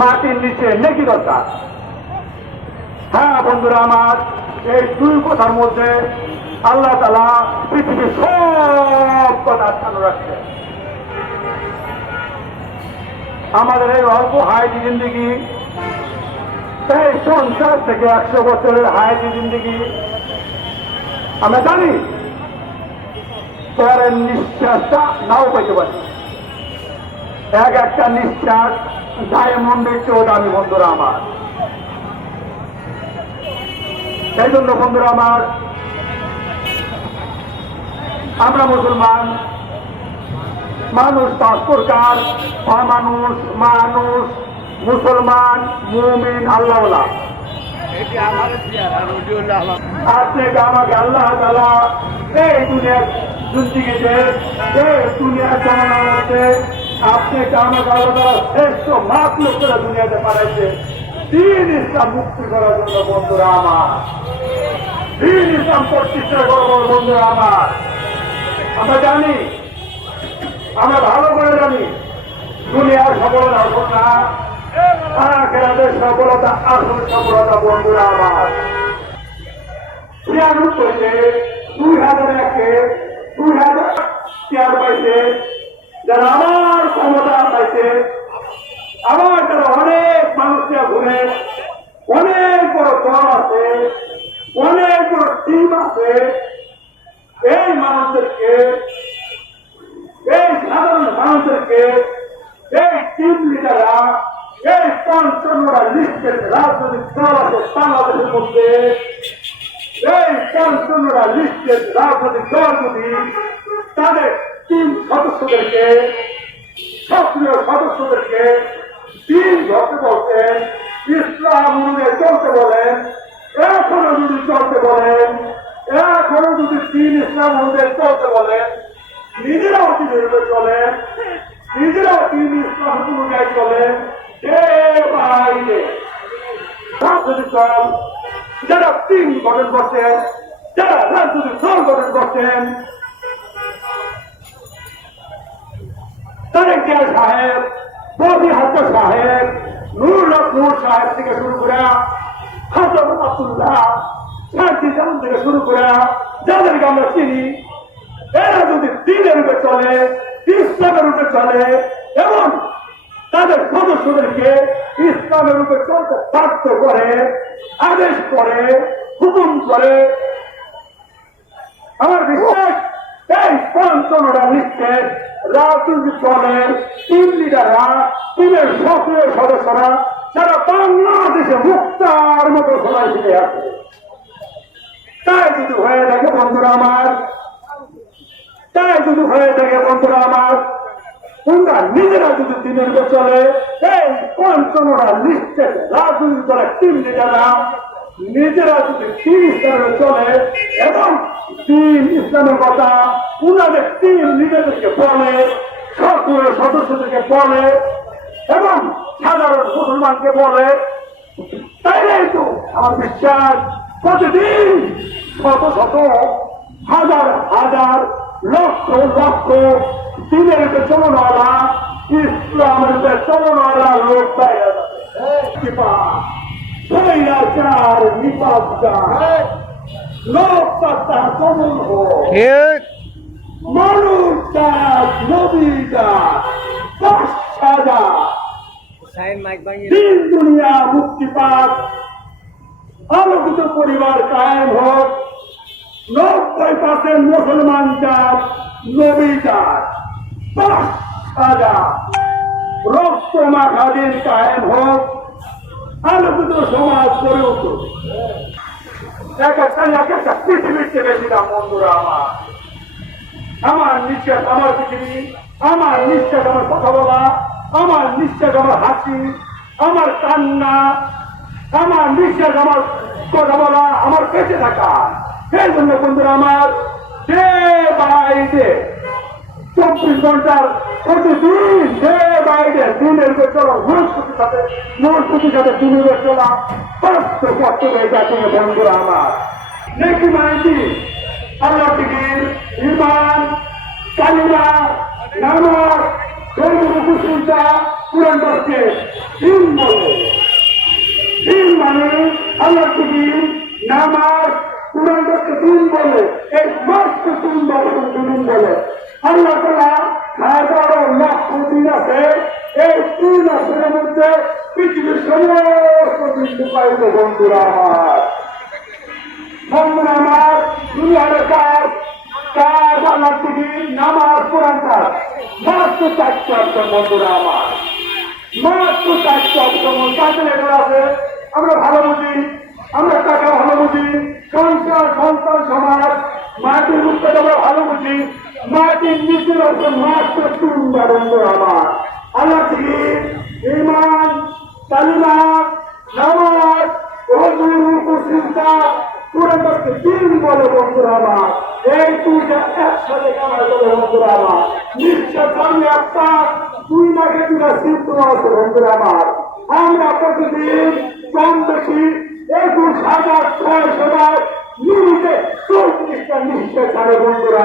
মাটির নিচে নেকি দরকার। হ্যাঁ বন্ধুরা আমার, এই দুই কথার মধ্যে আল্লাহ তালা পৃথিবীর সব কথা চালু রাখছে। আমাদের এই অল্প হায়াতি জিন্দিগি, এই পঞ্চাশ থেকে একশো বছরের হায়াতি জিন্দিগি, আমরা জানি, পরের নিঃশ্বাসটা নাও পাইতে পারি। এক একটা নিঃশ্বাস ডায়মন্ডের চেয়েও দামি বন্ধুরা আমার। এই জন্য বন্ধুরা আমার, আমরা মুসলমান, মানুষ পাঁচ প্রকার মানুষ মানুষ, মুসলমান, মুমিন আল্লাহ আপনাকে আমাকে আল্লাহ এই দুনিয়ার জিন্দিগিতে, এই দুনিয়ার জমানার আপনাকে আমাকে তালা শ্রেষ্ঠ মাপ লোক করে দুনিয়াতে পাঠাইছে। দিন ইসলাম মুক্তি করার জন্য বন্ধুরা আমার। দিন ইসলাম প্রতিষ্ঠা করব বন্ধুরা আমার। আমরা জানি, আমরা ভালো করে জানি, দুনিয়ার সফলতা আসল না। আখেরাতের সফলতা আসল সফলতা বন্ধুরা আমার। ছিয়ানব্বইতে, দুই হাজার একে, দুই হাজার চেয়ার পাইছে যারা আমার ক্ষমতা পাইছে আমার যারা অনেক মানুষকে ঘুরে, অনেক বড় দল আছে, অনেক বড় টিম আছে, এই মানুষদেরকে, এই সাধারণ মানুষদেরকে, এই টিম লিডাররা এই পঞ্চান্নটা লিস্টের রাজনৈতিক দল আছে বাংলাদেশের মধ্যে। এই পঞ্চান্নটা লিস্টের রাজনৈতিক দল যদি তাদের তিন সদস্যদেরকে, সক্রিয় সদস্যদেরকে তিন ধরতে বলতেন ইসলাম অনুযায়ী চলতে বলেন এখনও যদি চলতে বলেন এখনও যদি তিন ইসলাম অনুযায়ী চলতে বলেন নিজেরাও তিন অনুযায়ী চলেন নিজেরাও তিন ইসলাম অনুযায়ী চলেন এ বাইরে। যারা তিন গঠন করছেন, যারা রাজনৈতিক দল গঠন করছেন তারেক সাহেব ববি হাত সাহেব নুর নূর সাহেব থেকে শুরু করে হাসান আব্দুল্লাহ শান্তি জামান থেকে শুরু করে যাদেরকে আমরা চিনি, এরা যদি দিনের রূপে চলে, ইসলামের রূপে চলে, এবং তাদের সদস্যদেরকে ইসলামের রূপে চলতে বাধ্য করে, আদেশ করে, হুকুম করে, আমার বিশ্বাস এই পঞ্চমটা লিস্টের রাজনৈতিক দলের টিম লিডাররা টিমের সক্রিয় সদস্যরা, যারা বাংলাদেশে মুক্তার মতো সবাই ফিরে আছে তাই যদি হয়ে থাকে বন্ধুরা আমার, তাই যদি হয়ে থাকে বন্ধুরা আমার, তোমরা নিজেরা যদি দিনের চলে, এই পঞ্চমরা লিস্টের রাজনৈতিক দলের টিম লিডাররা নিজেরা যদি তিন ইসলামে চলে এবং তিন ইসলামের কথা উনাদের তিন লিডারদেরকে বলে সক্রিয় সদস্যদেরকে বলে এবং সাধারণ মুসলমানকে বলে তাইলে তো আমার বিশ্বাস প্রতিদিন শত শত হাজার হাজার লক্ষ লক্ষ দিনের চলনওয়ালা, ইসলামের চলনওয়ালা লোক বাইরে স্বৈরাচার নিপাতদার। লোক তার হোক। ঠিক। মানুষ দাস নবী দাস মাইক ভাঙিয়ে দিন দুনিয়া মুক্তি পাক। আলোকিত পরিবার কায়েম হোক। নব্বই পার্সেন্ট মুসলমান জাত নবী জাত পাঁচ হাজার রক্ত মাখা কায়েম হোক। আলোকিত সমাজ গড়ে উঠুক এক একটা এক একটা পৃথিবীর বেশি দাম, বন্ধুরা আমার। আমার নিঃশ্বাস আমার পৃথিবী, আমার নিঃশ্বাস আমার কথা বলা, আমার নিঃশ্বাস আমার হাসি, আমার কান্না, আমার নিঃশ্বাস আমার কথা বলা, আমার বেঁচে থাকা। সেই জন্য বন্ধুরা আমার ডে বাই চব্বিশ ঘণ্টার প্রতিদিন ডে বাই ডে দিনের চলা মনস্পতির সাথে মনস্পতির সাথে দিনের চলা কষ্ট কষ্ট হয়ে যাচ্ছে বন্ধুরা আমার। নেকি মাইতি, আল্লাহ দিগির ইমান কালিমা, নামাজ ধর্ম কুসুলতা পুরান বাক্যে দিন বলে। দিন মানে আল্লাহ দিন নামাজ কোরআনকে দিন বলে, এই সমস্ত দিন দর্শন দিন বলে। আল্লাহ তালা হাজারো লক্ষ দিন আছে এই তিন আসনের মধ্যে পৃথিবীর সমস্ত দিন লুকায়িত বন্ধুরা আমার। বন্ধুরা আমার, দুনিয়ার কাজ কাজ আল্লাহ দিন নামাজ, কোরআন কাজ মাত্র বন্ধুরা আমার। মাত্র চারটে অপশন তাদের এগুলো আছে। আমরা ভালো বুঝি, আমরা টাকা ভালো বুঝি সংসার সন্তান সমাজ মাটির মুখে আমরা ভালো বুঝি? মাটির নিচের অপশন মাত্র তিনটা বন্ধুরা আমার। আল্লাহ থেকে ইমান কালিমা নামাজ ওজু কুসিমতা কোরআনকে দিন বলে বন্ধুরা আমার। এই দুইটা একসাথে কামাই করে বন্ধুরা আমার। নিশ্চয় আমি একটা, দুই লাখে দুটা সিদ্ধ আছে বন্ধুরা আমার। আমরা প্রতিদিন কম বেশি একুশ হাজার ছয় সবাই মিনিটে চৌত্রিশটা নিশ্চয় ছাড়ে বন্ধুরা